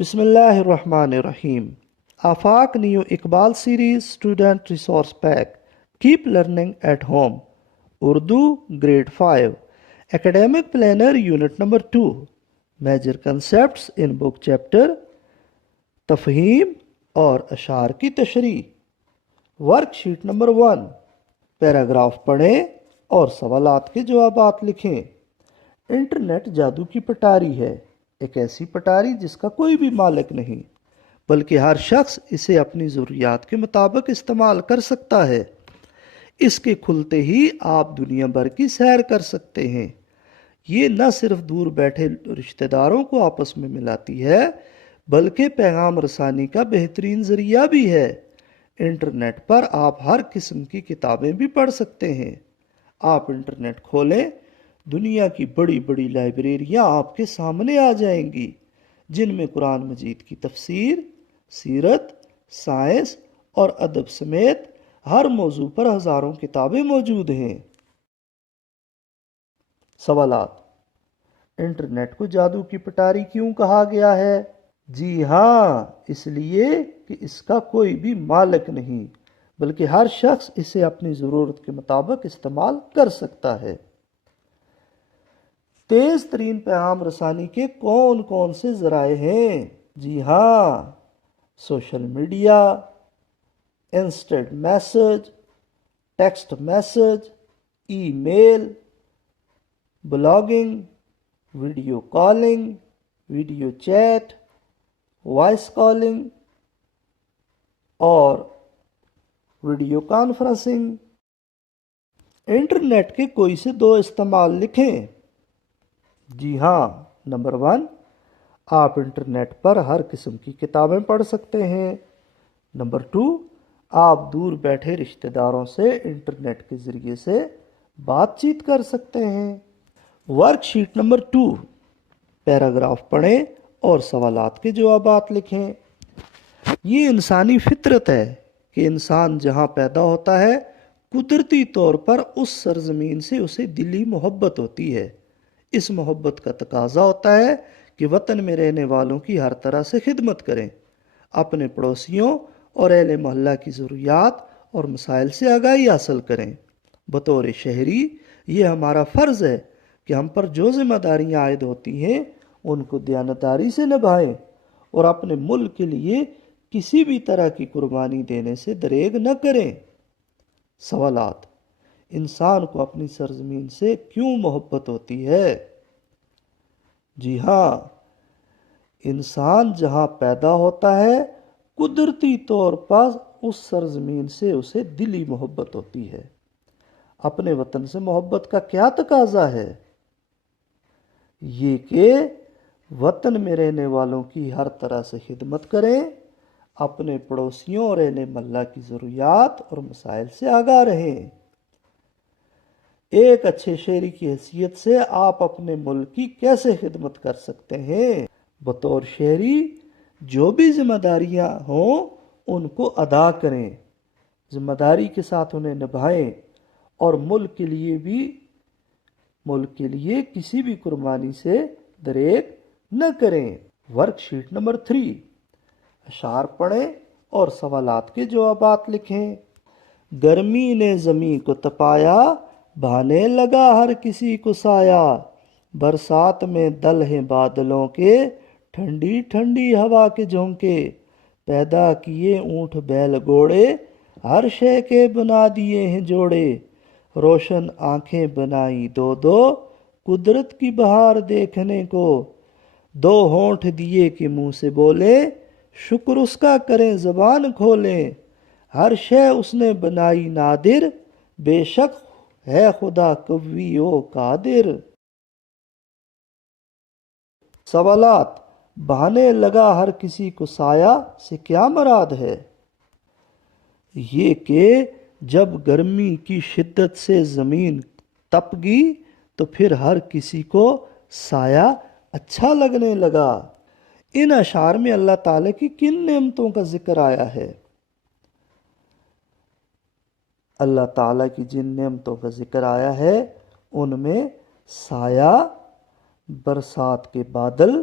Bismillahirrahmanirrahim. Afaq Neo Iqbal Series Student Resource Pack. Keep learning at home. Urdu Grade 5. Academic Planner Unit Number 2. Major Concepts in Book Chapter تفہیم اور اشعار کی تشریح. Work sheet number 1. Paragraph پڑھیں اور سوالات کے جوابات لکھیں. انٹرنیٹ جادو کی پٹاری ہے، ایک ایسی پٹاری جس کا کوئی بھی مالک نہیں، بلکہ ہر شخص اسے اپنی ضروریات کے مطابق استعمال کر سکتا ہے. اس کے کھلتے ہی آپ دنیا بھر کی سیر کر سکتے ہیں. یہ نہ صرف دور بیٹھے رشتہ داروں کو آپس میں ملاتی ہے بلکہ پیغام رسانی کا بہترین ذریعہ بھی ہے. انٹرنیٹ پر آپ ہر قسم کی کتابیں بھی پڑھ سکتے ہیں. آپ انٹرنیٹ کھولیں، دنیا کی بڑی بڑی لائبریریاں آپ کے سامنے آ جائیں گی، جن میں قرآن مجید کی تفسیر، سیرت، سائنس اور ادب سمیت ہر موضوع پر ہزاروں کتابیں موجود ہیں. سوالات. انٹرنیٹ کو جادو کی پٹاری کیوں کہا گیا ہے؟ جی ہاں، اس لیے کہ اس کا کوئی بھی مالک نہیں، بلکہ ہر شخص اسے اپنی ضرورت کے مطابق استعمال کر سکتا ہے. تیز ترین پیغام رسانی کے کون کون سے ذرائع ہیں؟ جی ہاں، social media, instant message, text message, email, blogging, video calling, video chat, voice calling اور ویڈیو کانفرنسنگ. انٹرنیٹ کے کوئی سے دو استعمال لکھیں. جی ہاں. نمبر 1، آپ انٹرنیٹ پر ہر قسم کی کتابیں پڑھ سکتے ہیں. نمبر 2، آپ دور بیٹھے رشتہ داروں سے انٹرنیٹ کے ذریعے سے بات چیت کر سکتے ہیں. Work sheet number 2. پیراگراف پڑھیں اور سوالات کے جوابات لکھیں. یہ انسانی فطرت ہے کہ انسان جہاں پیدا ہوتا ہے قدرتی طور پر اس سرزمین سے اسے دلی محبت ہوتی ہے. اس محبت کا تقاضا ہوتا ہے کہ وطن میں رہنے والوں کی ہر طرح سے خدمت کریں، اپنے پڑوسیوں اور اہل محلہ کی ضروریات اور مسائل سے آگاہی حاصل کریں. بطور شہری یہ ہمارا فرض ہے کہ ہم پر جو ذمہ داریاں عائد ہوتی ہیں ان کو دیانتداری سے نبھائیں اور اپنے ملک کے لیے کسی بھی طرح کی قربانی دینے سے دریغ نہ کریں. سوالات. انسان کو اپنی سرزمین سے کیوں محبت ہوتی ہے؟ جی ہاں، انسان جہاں پیدا ہوتا ہے قدرتی طور پر اس سرزمین سے اسے دلی محبت ہوتی ہے. اپنے وطن سے محبت کا کیا تقاضا ہے؟ یہ کہ وطن میں رہنے والوں کی ہر طرح سے خدمت کریں، اپنے پڑوسیوں اور اہل محلہ کی ضروریات اور مسائل سے آگاہ رہیں. ایک اچھے شہری کی حیثیت سے آپ اپنے ملک کی کیسے خدمت کر سکتے ہیں؟ بطور شہری جو بھی ذمہ داریاں ہوں ان کو ادا کریں، ذمہ داری کے ساتھ انہیں نبھائیں اور ملک کے لیے کسی بھی قربانی سے دریغ نہ کریں. Work sheet number 3. اشعار پڑھیں اور سوالات کے جوابات لکھیں. گرمی نے زمیں کو تپایا، بہانے لگا ہر کسی کو سایہ. برسات میں دل ہیں بادلوں کے، ٹھنڈی ٹھنڈی ہوا کے جھونکے. پیدا کیے اونٹ بیل گھوڑے، ہر شے کے بنا دیے ہیں جوڑے. روشن آنکھیں بنائی دو دو، قدرت کی بہار دیکھنے کو. دو ہونٹ دیے کہ منہ سے بولے، شکر اس کا کریں زبان کھولیں. ہر شے اس نے بنائی نادر، بے شک ہے خدا قوی و قادر. سوالات. بہانے لگا ہر کسی کو سایہ سے کیا مراد ہے؟ یہ کہ جب گرمی کی شدت سے زمین تپ گئی تو پھر ہر کسی کو سایہ اچھا لگنے لگا. ان اشعار میں اللہ تعالیٰ کی کن نعمتوں کا ذکر آیا ہے؟ اللہ تعالیٰ کی جن نعمتوں کا ذکر آیا ہے ان میں سایہ، برسات کے بادل،